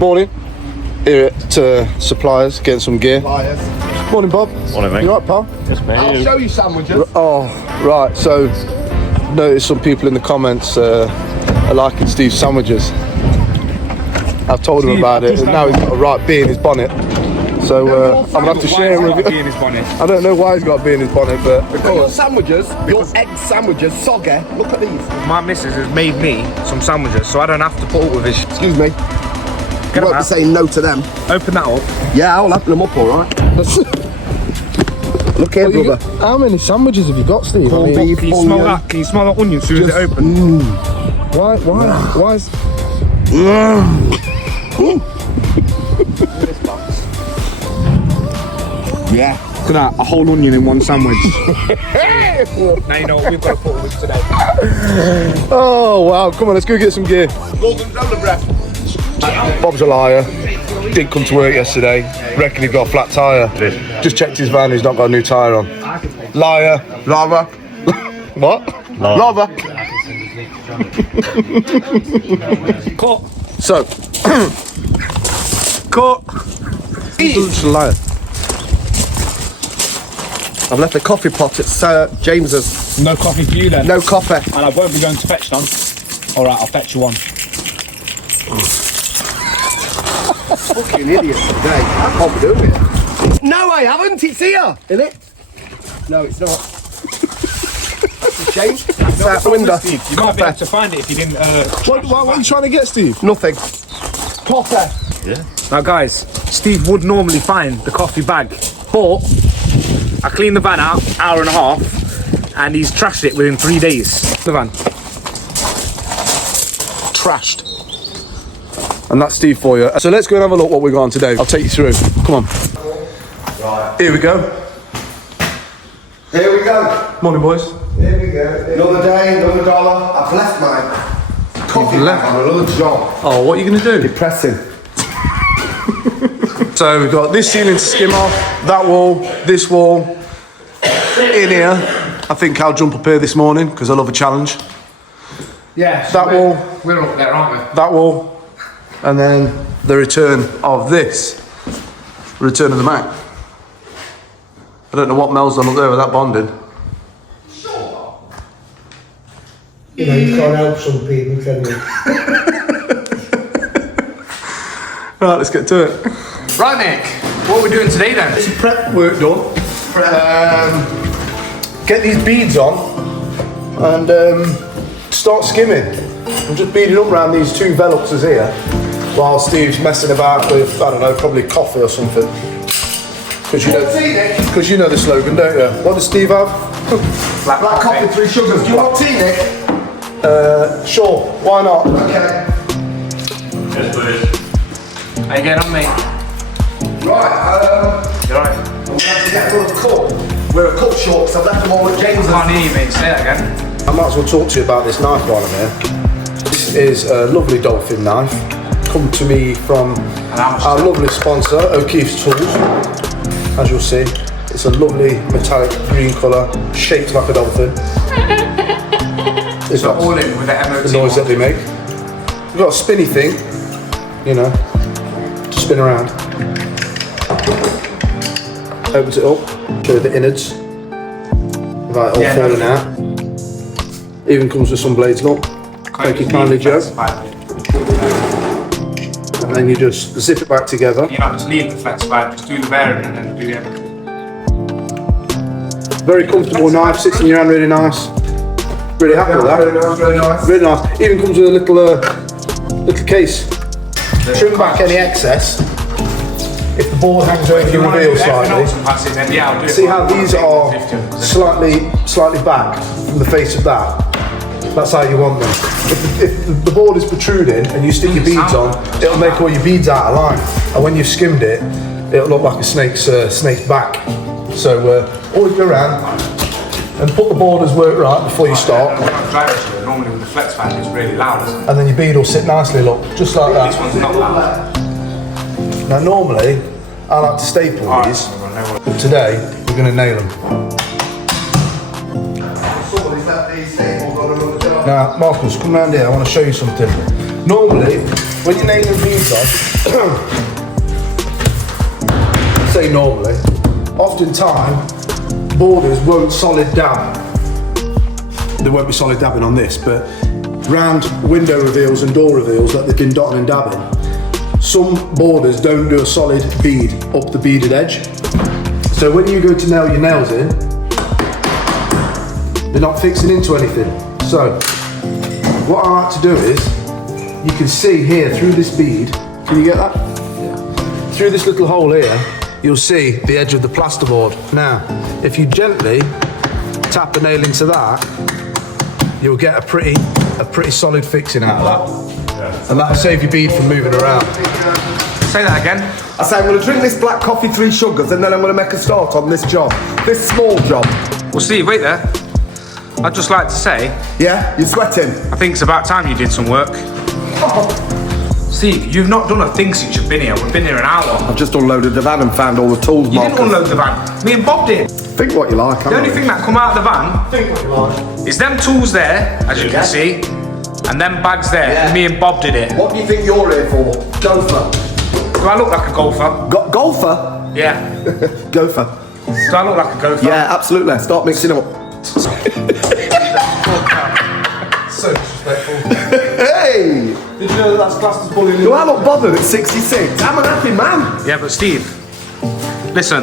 Morning. Here at Suppliers, getting some gear. Morning, Bob. Morning, mate. You alright, pal? Yes, mate. I'll show you sandwiches. Oh, right. So, noticed some people in the comments are liking Steve's sandwiches. I've told him about it, and now he's got a right bee in his bonnet. So I'm gonna have to share it with you. I don't know why he's got a bee in his bonnet, but Your sandwiches, your egg sandwiches, soggy. Look at these. My missus has made me some sandwiches, so I don't have to put up with this. Excuse me. You won't be saying no to them. Open that up. Yeah, I'll open them up, all right. Look here, brother. how many sandwiches have you got, Steve? I mean, Can you smell that? Can you smell that onion as soon as it opens? why is... Yeah. Look at that, a whole onion in one sandwich. Now you know what we've got to put up with today. Oh, wow. Come on, let's go get some gear. Golden under breath. Bob's a liar. Didn't come to work yesterday. Reckon he got a flat tyre. Just checked his van, he's not got a new tyre on. Liar. Lava. What? Lava. Cut. So, Cut. just a liar. I've left a coffee pot at Sir James's. No coffee for you then. No coffee. And I won't be going to fetch none. Alright, I'll fetch you one. Fucking idiot today. I can't be doing it. No, I haven't. It's here. Isn't it? No, it's not. That's a shame. That's out the window. Steve, you might be able to find it if you didn't. What are you trying to get, Steve? Nothing. Coffee. Yeah. Now, guys, Steve would normally find the coffee bag, but I cleaned the van out, hour and a half, and he's trashed it within 3 days. The van. Trashed. And that's Steve for you. So let's go and have a look what we've got on today. I'll take you through. Come on. Right. Here we go. Here we go. Morning, boys. Here we go. Another day, another dollar. I've left my coffee left? bag on another job. Oh, what are you going to do? Depressing. So we've got this ceiling to skim off, that wall, this wall. In here, I think I'll jump up here this morning because I love a challenge. Yeah. That wall, We're up there, aren't we? that wall, and then the return of this. Return of the Mac. I don't know what Mel's done up there with that bonding. You know, you can't help some people, can you? Right, let's get to it. Right, Nick. What are we doing today then? Some prep work done. Get these beads on and start skimming. I'm just beading up around these two Veluxes here while Steve's messing about with, I don't know, probably coffee or something. Because you know the slogan, don't you? What does Steve have? Black coffee, 3 sugars. Do you want tea, Nick? Sure, why not? Okay. Yes, please. How you getting on, mate? Right, You alright? I'm going to have to get another cup. We're a cup short because I've left them all at James's. Can't hear you, mate. Say that again. I might as well talk to you about this knife while I'm here. This is a lovely dolphin knife. Come to me from our lovely sponsor, O'Keefe's Tools. As you'll see, it's a lovely metallic green colour, shaped like a dolphin. It's So got all in with the MOT. the noise that they make. We've got a spinny thing, you know, to spin around. Opens it up, show you the innards. Right, all falling out. Even comes with some blades, look. Thank you kindly, Joe. And then you just zip it back together. You know, just leave the flex pad, just do the bearing and then do the MOT. Very comfortable knife, sits in your hand really nice. Really happy with that. Really nice. Really nice. Even comes with a little case. Trim back any excess. If the board hangs over the reveal slightly. See how these are slightly back from the face of that? That's how you want them. If the board is protruding and you stick your beads on, it'll make all your beads out of line. And when you've skimmed it, it'll look like a snake's back. So always go around and put the borders work right before you start. Normally with the flex pad it's really loud, isn't it? And then your bead will sit nicely, look, just like This that. one's not loud. Now normally, I like to staple these, but today we're going to nail them. Now, Marcus, come round here, I want to show you something. Normally, when you're nailing beads on, say normally, oftentimes borders won't solid dab. There won't be solid dabbing on this, but round window reveals and door reveals that they've been dotting and dabbing, some borders don't do a solid bead up the beaded edge. So when you go to nail your nails in, they're not fixing into anything. So what I like to do is, you can see here through this bead, can you get that? Yeah. Through this little hole here, you'll see the edge of the plasterboard. Now, if you gently tap the nail into that, you'll get a pretty solid fixing out of that. Yeah. And that'll save your bead from moving around. Say that again. I say I'm going to drink this black coffee, 3 sugars, and then I'm going to make a start on this job. This small job. Well, Steve, wait there. I'd just like to say... Yeah? You're sweating? I think it's about time you did some work. Steve, you've not done a thing since you've been here. We've been here an hour. I've just unloaded the van and found all the tools, You didn't unload the van. Me and Bob did. Think what you like. The only thing that come out of the van is them tools there, as you can see, and them bags there. Yeah. And me and Bob did it. What do you think you're here for? Gopher. Do I look like a golfer? Golfer? Yeah. Gopher. Do I look like a gopher? Yeah, absolutely. Start mixing them up. So disrespectful. Hey! Did you know that's classed as bullying? Do I look bothered at 66? I'm an happy man. Yeah, but Steve, listen.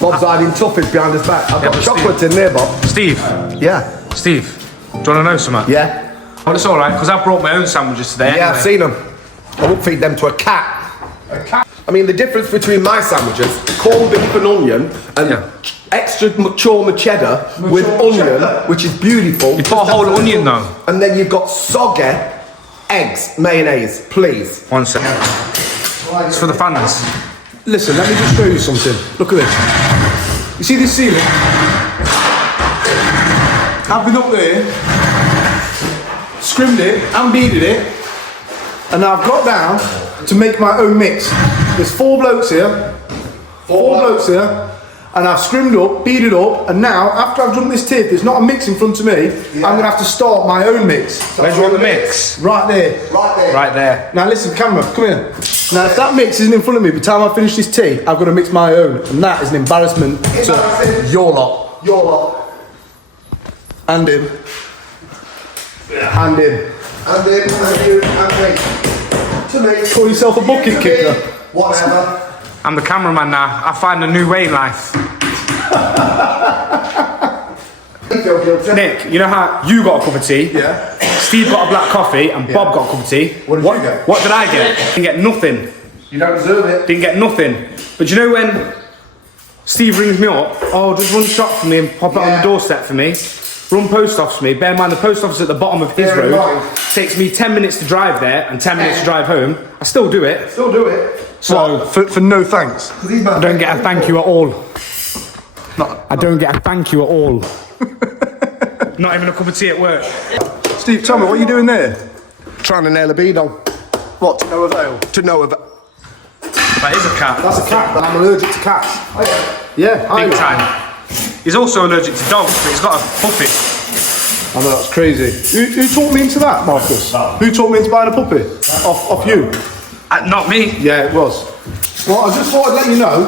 Bob's hiding toughies behind his back. I've Yeah, got but chocolate in there, Bob. Steve, Yeah. Steve, do you want to know something? Yeah. Well, it's all right, because I brought my own sandwiches today. Yeah, anyway. I've seen them. I won't feed them to a cat. A cat? I mean, the difference between my sandwiches, corned beef and onion, and Yeah. extra mature cheddar with onion, which is beautiful. You put a whole onion though. And then you've got soggy eggs, mayonnaise, please. 1 second. It's for the fans. Listen, let me just show you something. Look at this. You see this ceiling? I've been up there, scrimmed it and beaded it, and now I've got down to make my own mix. There's 4 blokes here, and I've scrimmed up, beaded up, and now, after I've done this tip, there's not a mix in front of me, I'm gonna have to start my own mix. Where do you want the mix? Right there. Right there. Right there. Now listen, camera, come here. Now if that mix isn't in front of me by the time I finish this tea, I've got to mix my own, and that is an embarrassment to your lot. Your lot. And in. And in. And then, and you, and me. To me. Call yourself a bucket kicker. Whatever. I'm the cameraman now. I find a new way in life. You feel guilty. Nick, you know how you got a cup of tea? Yeah. Steve got a black coffee and Bob got a cup of tea. What did you get? What did I get? Didn't get nothing. You don't deserve it. Didn't get nothing. But you know when Steve rings me up, oh, just run shop for me and pop it on the doorstep for me. Run post office for me. Bear in mind the post office is at the bottom of his Bear in road. mind. Takes me 10 minutes to drive there and 10 minutes to drive home. I still do it. Still do it. So, for no thanks. I don't get a thank you at all. I don't get a thank you at all. Not even a cup of tea at work. Steve, tell me, what are you doing there? Trying to nail a bead on. What, to no avail? To no avail. That is a cat. That's a cat, I'm allergic to cats. Yeah, I Big time. He's also allergic to dogs, but he's got a puppy. I know, that's crazy. Who taught me into that, Marcus? Who taught me into buying a puppy? Off you? Not me. Yeah, it was. Well, I just thought I'd let you know.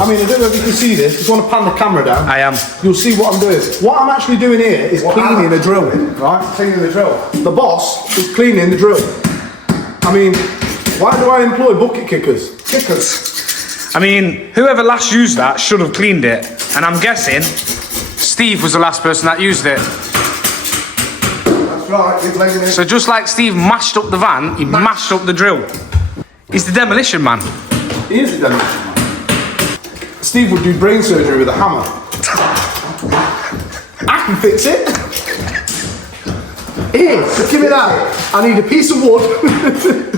I mean, I don't know if you can see this. Just want to pan the camera down. I am. You'll see what I'm doing. What I'm actually doing here is cleaning the drill, right? Cleaning the drill. The boss is cleaning the drill. I mean, why do I employ bucket kickers? I mean, whoever last used that should have cleaned it. And I'm guessing Steve was the last person that used it. That's right, he's blaming it. So just like Steve mashed up the van, he mashed up the drill. He's the demolition man. He is a demolition man. Steve would do brain surgery with a hammer. I can fix it. Here, just give me that. I need a piece of wood.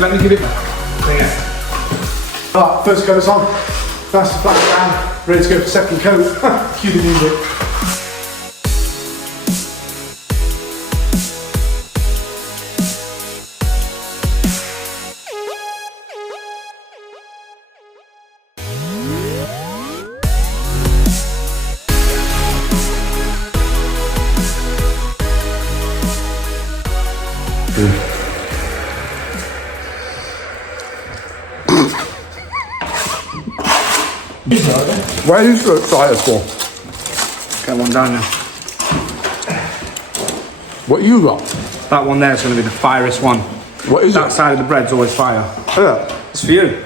let me give it back. Right, first coat's on. That's the flat down. Ready to go for second coat. Cue the music. Why are you so excited for? Get one down now. What you got? That one there is going to be the fieriest one. What is That side of the bread's always fire. Yeah. It's for you.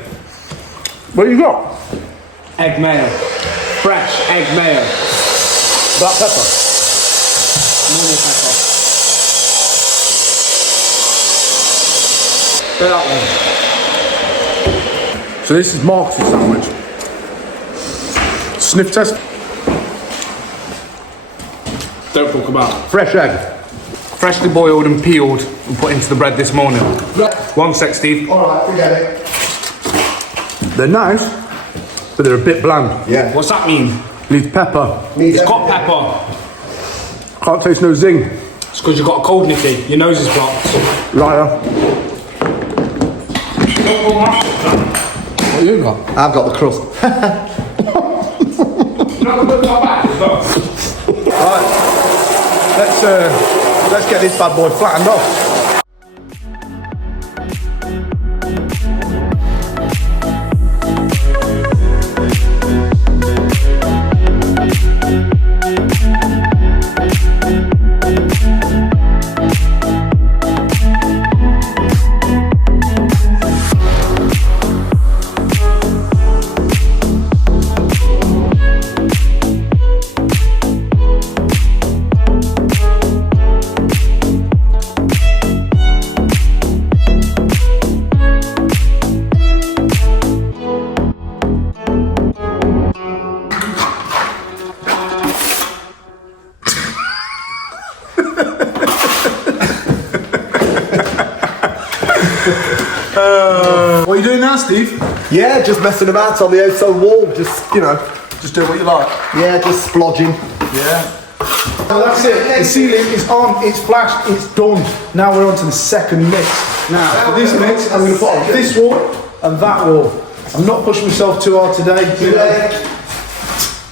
What you got? Egg mayo. Fresh egg mayo. Black pepper. Normal pepper. Get that one. So this is Mark's sandwich. Sniff test. Don't talk about. Fresh egg. Freshly boiled and peeled and put into the bread this morning. Right. 1 sec, Steve. Alright, forget it. They're nice, but they're a bit bland. Yeah. What's that mean? Needs pepper. It's got pepper. Can't taste no zing. It's because you've got a cold, Nicky. Your nose is blocked. Liar. What you got? I've got the crust. Right. Let's get this bad boy flattened off. What are you doing now, Steve? Yeah, just messing about on the outside wall. Just, you know. Just do what you like. Yeah, just splodging. Yeah. So that's it. The ceiling is on, it's flashed, it's done. Now we're on to the second mix. Now, for this mix, I'm going to put on this wall and that wall. I'm not pushing myself too hard today. You know,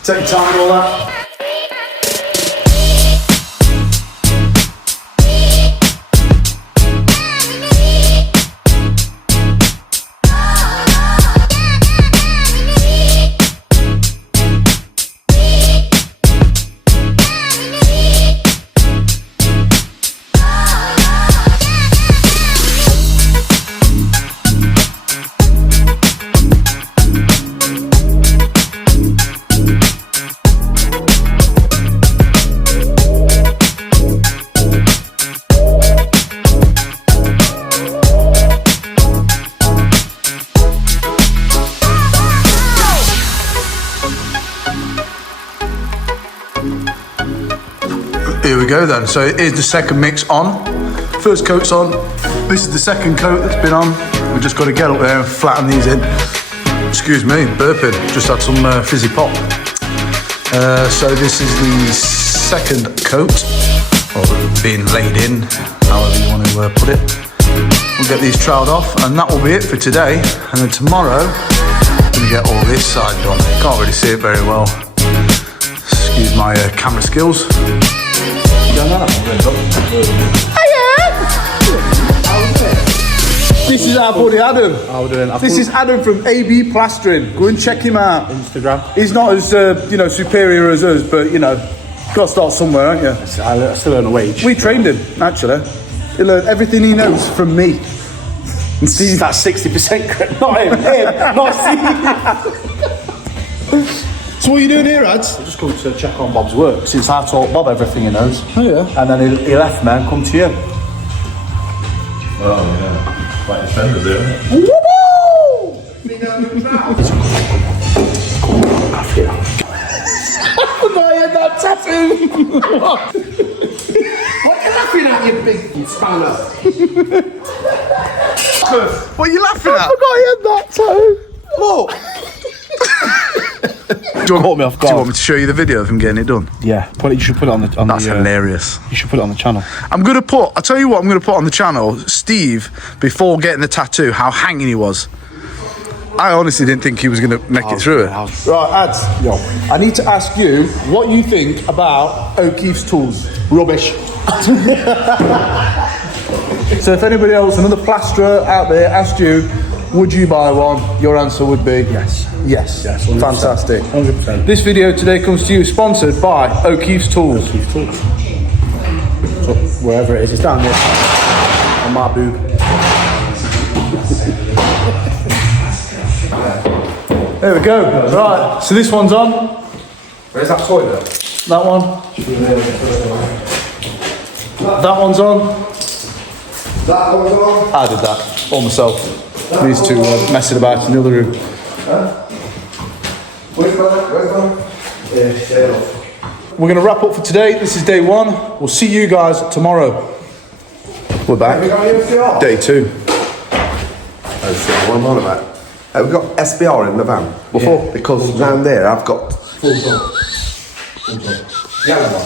take your time and all that. Here we go then. So here's the second mix on. First coat's on. This is the second coat that's been on. We've just got to get up there and flatten these in. Excuse me, burping. Just had some fizzy pop. So this is the second coat, or being laid in, however you want to put it. We'll get these troweled off, and that will be it for today. And then tomorrow, I'm going to get all this side done. Can't really see it very well. Excuse my camera skills. This is our buddy Adam. How we doing? This is Adam from AB Plastering. Go and check him out. Instagram. He's not as superior as us, but got to start somewhere, aren't you? I still earn a wage. We trained him actually. He learned everything he knows from me. And Steve, That's 60% credit. Not him, not Steve. so what are you doing here, Ads? I just come to check on Bob's work since I taught Bob everything he knows. Oh yeah. And then he left me and come to you. Well, yeah. Quite expensive there, isn't it? I had that tattoo. What are you laughing at, you big spanner? What are you laughing at? I forgot he had that too. Look. Do you want me to show you the video of him getting it done? Yeah, you should put it on the. That's hilarious. You should put it on the channel. I'll tell you what I'm gonna put on the channel, Steve, before getting the tattoo, how hanging he was. I honestly didn't think he was gonna make it through it. Right, Ads, I need to ask you what you think about O'Keefe's tools. Rubbish. So if anybody else, another plasterer out there asked you, would you buy one? Your answer would be Yes. Yes. Yes, 100%. Fantastic. 100%. This video today comes to you sponsored by O'Keefe's Tools. So wherever it is, it's down there on my boob. There we go. Right, so this one's on. Where's that toilet? That one. That one's on. That one's on. I did that all myself. These two messing about in the other room. Where's that? Yeah, stay off. We're going to wrap up for today. This is day one. We'll see you guys tomorrow. We're back. Have we got any SBR? Day 2. SBR, what am I on about? Have we got SBR in the van? Before? Yeah. Because down there I've got Yellow one.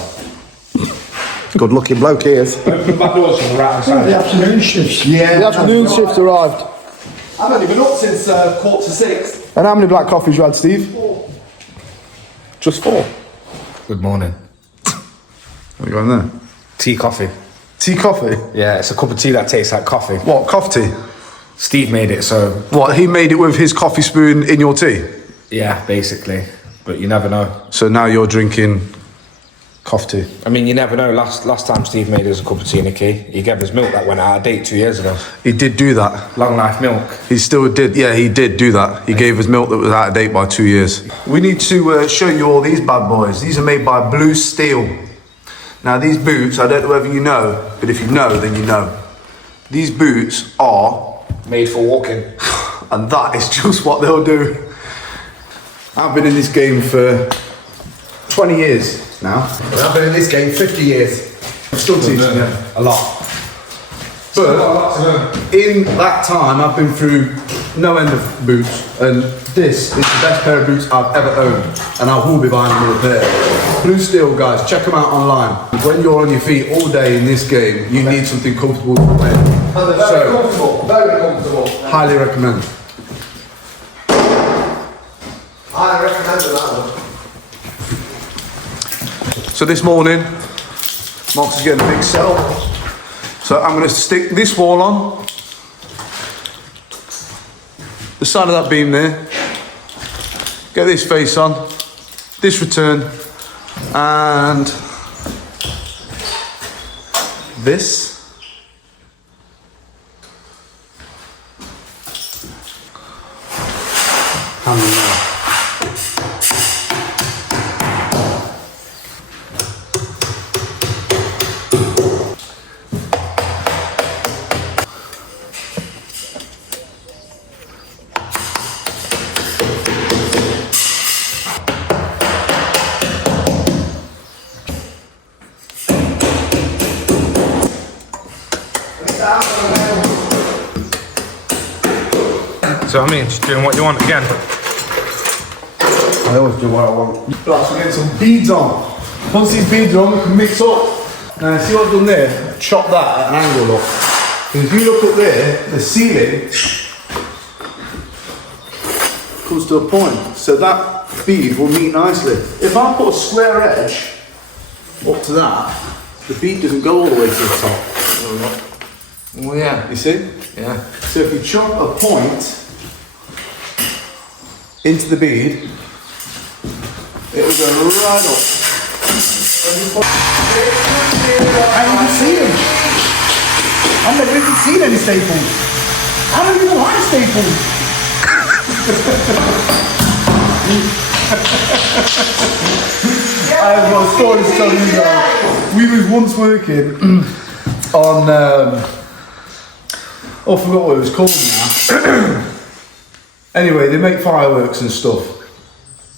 good looking bloke here. Open the back doors from the right hand side. The afternoon shifts. Yeah. The afternoon shift arrived. I've only been up since 5:45. And how many black coffees you had, Steve? 4. Just 4. Good morning. What are you going there? Tea coffee. Tea coffee? Yeah, it's a cup of tea that tastes like coffee. What, coffee tea? Steve made it, so What, he made it with his coffee spoon in your tea? yeah, basically. But you never know. So now you're drinking coffee tea? I mean, you never know. Last time Steve made us a cup of tea, Nicky, he gave us milk that went out of date 2 years ago. He did do that. Long life milk. He still did, yeah, he did do that. He gave us milk that was out of date by 2 years. We need to show you all these bad boys. These are made by Blue Steel. Now these boots, I don't know whether you know, but if you know, then you know. These boots are... Made for walking. And that is just what they'll do. I've been in this game for 20 years now. I've been in this game 50 years. I'm still teaching you a lot. But in that time, I've been through no end of boots, and this is the best pair of boots I've ever owned, and I will be buying another pair. Blue Steel, guys, check them out online. When you're on your feet all day in this game, you need something comfortable to wear. Very comfortable. Very comfortable. Highly recommend. I recommend that one. So this morning, Mark's is getting a big cell. So I'm going to stick this wall on, the side of that beam there, get this face on, this return, and this. So I mean, just doing what you want again. I always do what I want. Right, so we're getting some beads on. Once these beads are on, we can mix up. Now, see what I've done there? Chop that at an angle, look. Because if you look up there, the ceiling comes to a point. So that bead will meet nicely. If I put a square edge up to that, the bead doesn't go all the way to the top. Well, yeah. You see? Yeah. So if you chop a point into the bead, it will go right up. I haven't seen them. I've never even seen any staples. I don't even like staples. I have got a story to tell you guys. We was once working on, I forgot what it was called now. Anyway, they make fireworks and stuff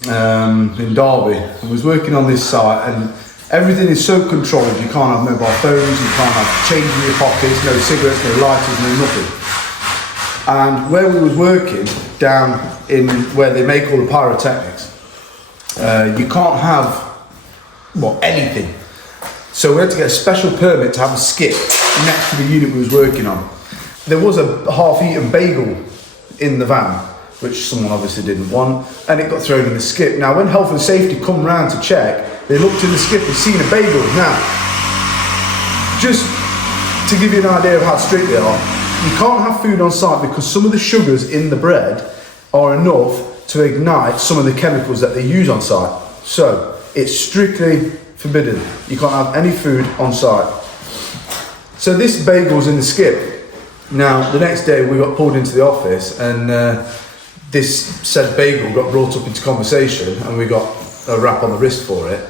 in Derby. I was working on this site and everything is so controlled. You can't have mobile phones, you can't have change in your pockets, no cigarettes, no lighters, no nothing. And where we was working, down in where they make all the pyrotechnics, you can't have, well, anything. So we had to get a special permit to have a skip next to the unit we was working on. There was a half-eaten bagel in the van, which someone obviously didn't want, and it got thrown in the skip. Now, when health and safety come round to check, they looked in the skip and seen a bagel. Now, just to give you an idea of how strict they are, you can't have food on site because some of the sugars in the bread are enough to ignite some of the chemicals that they use on site. So, it's strictly forbidden. You can't have any food on site. So this bagel's in the skip. Now, the next day we got pulled into the office and this said bagel got brought up into conversation and we got a rap on the wrist for it.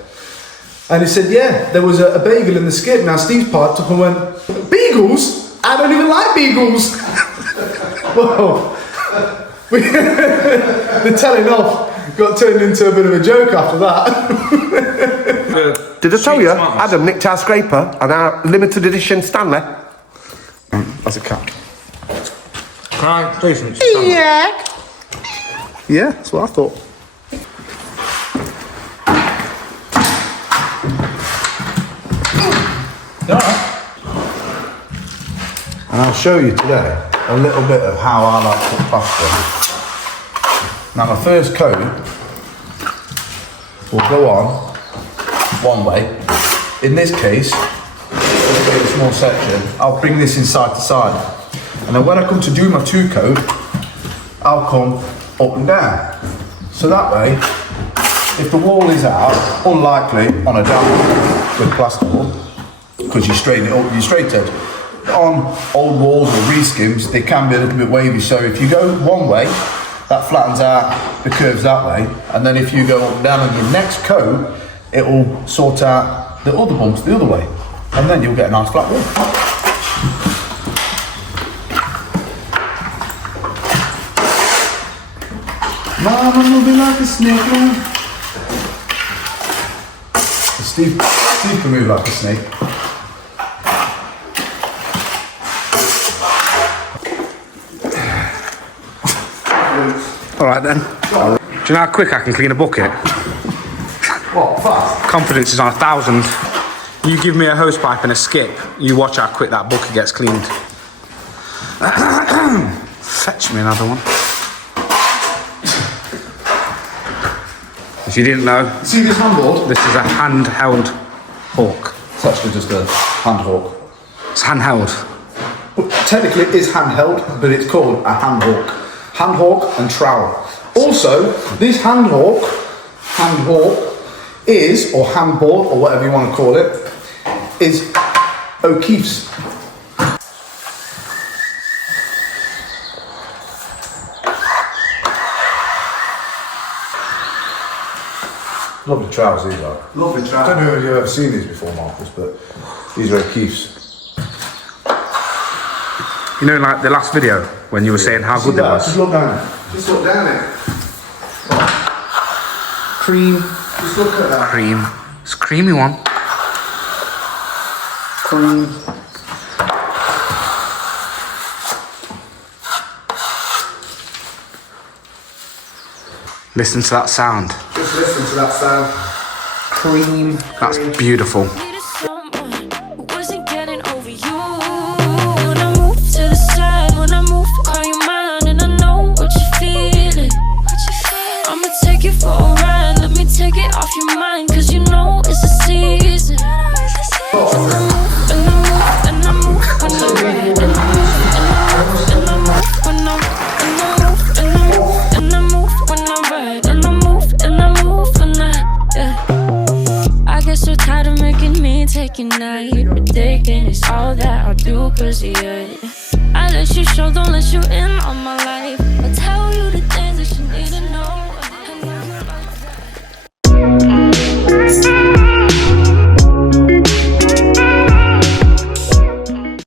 And he said, yeah, there was a bagel in the skip. Now Steve's piped up and went, beagles? I don't even like beagles. Well, the telling off got turned into a bit of a joke after that. Did I tell you, Adam nicked our scraper and our limited edition Stanley? That's a cat. Can I do something? Yeah. Yeah, that's what I thought. And I'll show you today a little bit of how I like to put plastering. Now my first coat will go on one way. In this case, a small section, I'll bring this in side to side. And then when I come to do my two coat, I'll come up and down. So that way, if the wall is out, unlikely on a damp with plasterboard, because you straighten it up, you straight edge. On old walls or reskims, they can be a little bit wavy. So if you go one way, that flattens out the curves that way. And then if you go up and down on your next coat, it will sort out the other bumps the other way. And then you'll get a nice flat wall. Mama moving like a snake, man. Steve can move like a snake. Alright then. Do you know how quick I can clean a bucket? What, fast? Confidence is on 1,000. You give me a hose pipe and a skip, you watch how quick that bucket gets cleaned. Fetch me another one. If you didn't know, See this handboard? this is a handheld hawk. It's actually just a hand hawk. It's handheld. Well, technically it is handheld, but it's called a hand hawk. Hand hawk and trowel. Also, this hand hawk is, or handboard, or whatever you want to call it, is O'Keefe's. Lovely trowels these are. Lovely I don't know if you've ever seen these before, Marcus, but these are O'Keefe's. You know, like the last video when you were saying how good it was. Just look down it. Just look down it. Cream. Just look at that. Cream. It's a creamy one. Cream. Listen to that sound. Just listen to that sound. Cream. That's beautiful. Needed someone who wasn't getting over you. When I move to the side, when I move, call you mine, and I know what you're feeling. I'ma take you for a ride, let me take it off your mind, cause you know it's a season. And I move, and I move, and I move, when I ride, and I move, and I move, and I move, and I move, and I move, when I ride, and I move, and I move, and I get so tired of making me take a night. Ridiculous, all that I'll do cause of you. I let you show, don't let you in on my